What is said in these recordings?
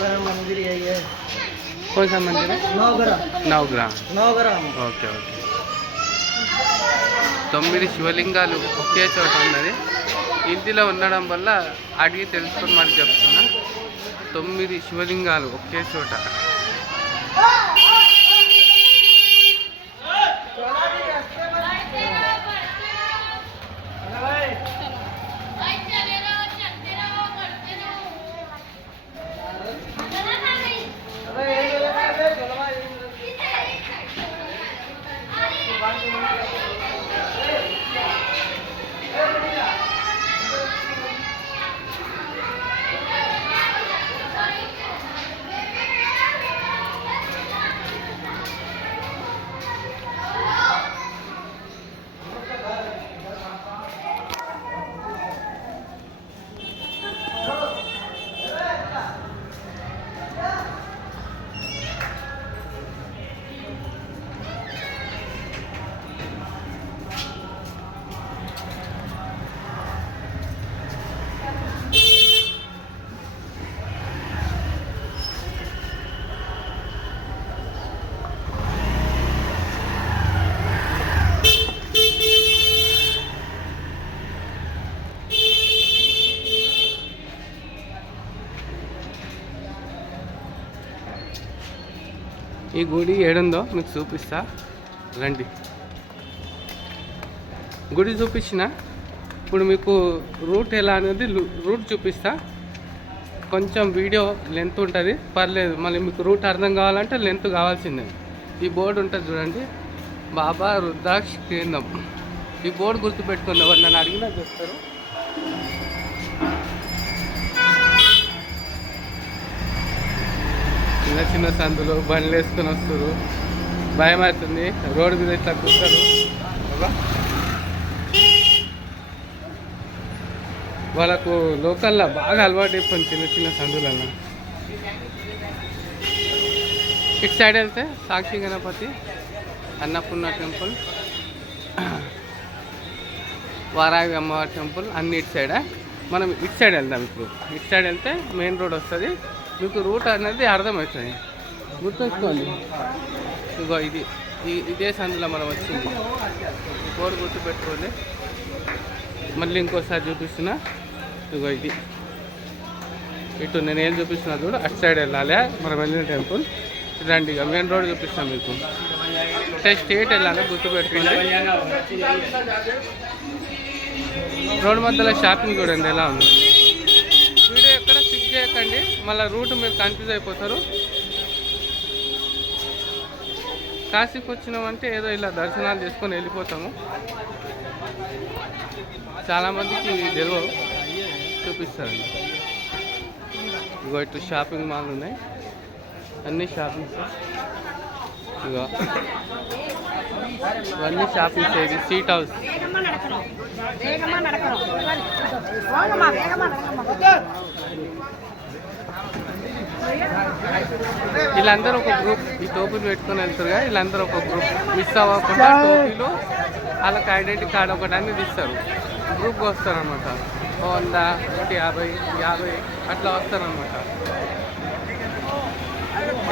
मंदिर यही है। कौन सा मंदिर है? नवग्रह। नवग्रह। नवग्रह। ఓకే ఓకే 9 శివలింగాలు ఒకే చోట ఉన్నది. ఇంటిలో ఉండడం వల్ల అడిగి తెలుసుకొని మరి చెప్తున్నా. 9 శివలింగాలు ఒకే చోట. ఈ గుడి ఏడుందో మీకు చూపిస్తా రండి. గుడి చూపించిన ఇప్పుడు మీకు రూట్ ఎలా అనేది రూట్ చూపిస్తా. కొంచెం వీడియో లెంత్ ఉంటుంది, పర్లేదు. మళ్ళీ మీకు రూట్ అర్థం కావాలంటే లెంత్ కావాల్సిందే. ఈ బోర్డు ఉంటుంది చూడండి, బాబా రుద్రాక్ష కేంద్రం. ఈ బోర్డు గుర్తుపెట్టుకుని ఎవరు నన్ను అడిగినా చెప్తారు. చిన్న చిన్న సందులు బండ్లు వేసుకొని వస్తారు, భయం అవుతుంది. రోడ్డు మీద ఇట్లా కుక్కలు వాళ్ళకు లోకల్లో బాగా అలవాటు అయిపోయింది చిన్న చిన్న సందులన్న. ఇటు సైడ్ వెళ్తే సాక్షి గణపతి, అన్నపూర్ణ టెంపుల్, వారావి అమ్మవారి టెంపుల్ అన్ని ఇటు సైడే. మనం ఇటు సైడ్ వెళ్దాం. ఇప్పుడు ఇటు సైడ్ వెళ్తే మెయిన్ రోడ్ వస్తుంది. మీకు రూట్ అనేది అర్థమవుతుంది, గుర్తుంచుకోండి. ఇగో ఇదే సందులో మనం వచ్చింది. కోడ్ గుర్తుపెట్టుకోండి. మళ్ళీ ఇంకోసారి చూపిస్తున్నా. ఇగో ఇది ఇటు నేను ఏం చూపిస్తున్నా చూడు, అటు సైడ్ వెళ్ళాలి మనం వెళ్ళిన టెంపుల్. రండి, ఇక మెయిన్ రోడ్ చూపిస్తాం మీకు. అంటే స్ట్రేట్ వెళ్ళాలి, గుర్తుపెట్టుకోండి. రోడ్ మధ్యలో షాపింగ్ చూడండి ఎలా ఉంది. వీడియో ఎక్కడ స్కిప్ చేయకండి, మళ్ళీ రూట్ మీరు కన్ఫ్యూజ్ అయిపోతారు. కాశీకి వచ్చినామంటే ఏదో ఇలా దర్శనాలు చేసుకొని వెళ్ళిపోతాము. చాలామందికి తెలియదు, చూపిస్తారండి. ఇగో ఇటు షాపింగ్ మాల్ ఉన్నాయి, అన్ని షాపింగ్స్. ఇగో ఇవన్నీ షాపింగ్స్. ఇది సీట్ హౌస్. వీళ్ళందరూ ఒక గ్రూప్. ఈ టోపీలు పెట్టుకొని వెళ్తారుగా, వీళ్ళందరూ ఒక గ్రూప్. మిస్ అవ్వకుండా టోపీలు, వాళ్ళకి ఐడెంటిటీ కార్డు ఒకటి అన్నీ ఇస్తారు. గ్రూప్గా వస్తారనమాట. 100, 150, 50 అట్లా వస్తారనమాట.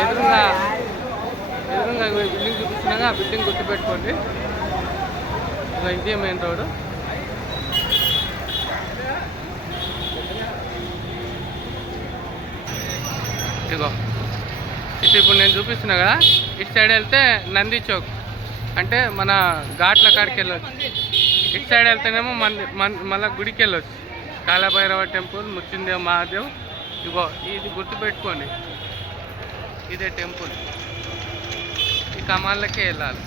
ఎదురుగా బిల్డింగ్ చూపిస్తున్నాగా, ఆ బిల్డింగ్ గుర్తుపెట్టుకోండి. ఇదే మెయిన్ రోడ్. ఇగో ఇటు ఇప్పుడు నేను చూపిస్తున్నా కదా, ఇటు సైడ్ వెళ్తే నంది చౌక్, అంటే మన ఘాట్ల కాడికి వెళ్ళొచ్చు. ఇటు సైడ్ వెళ్తేనేమో మళ్ళీ గుడికి వెళ్ళొచ్చు. కాలభైరవ టెంపుల్, ముచ్చిందేవ్ మహాదేవ్. ఇగో ఇది గుర్తుపెట్టుకోండి, ఇదే టెంపుల్. ఈ కమాన్లకే వెళ్ళాలి.